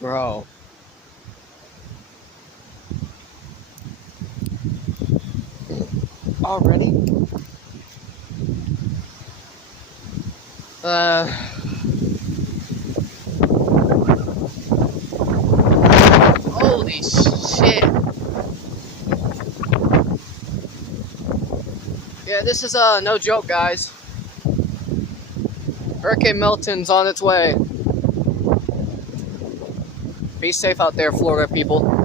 Bro. Already? Holy shit. Yeah, this is no joke, guys. Hurricane Milton's on its way. Be safe out there, Florida people.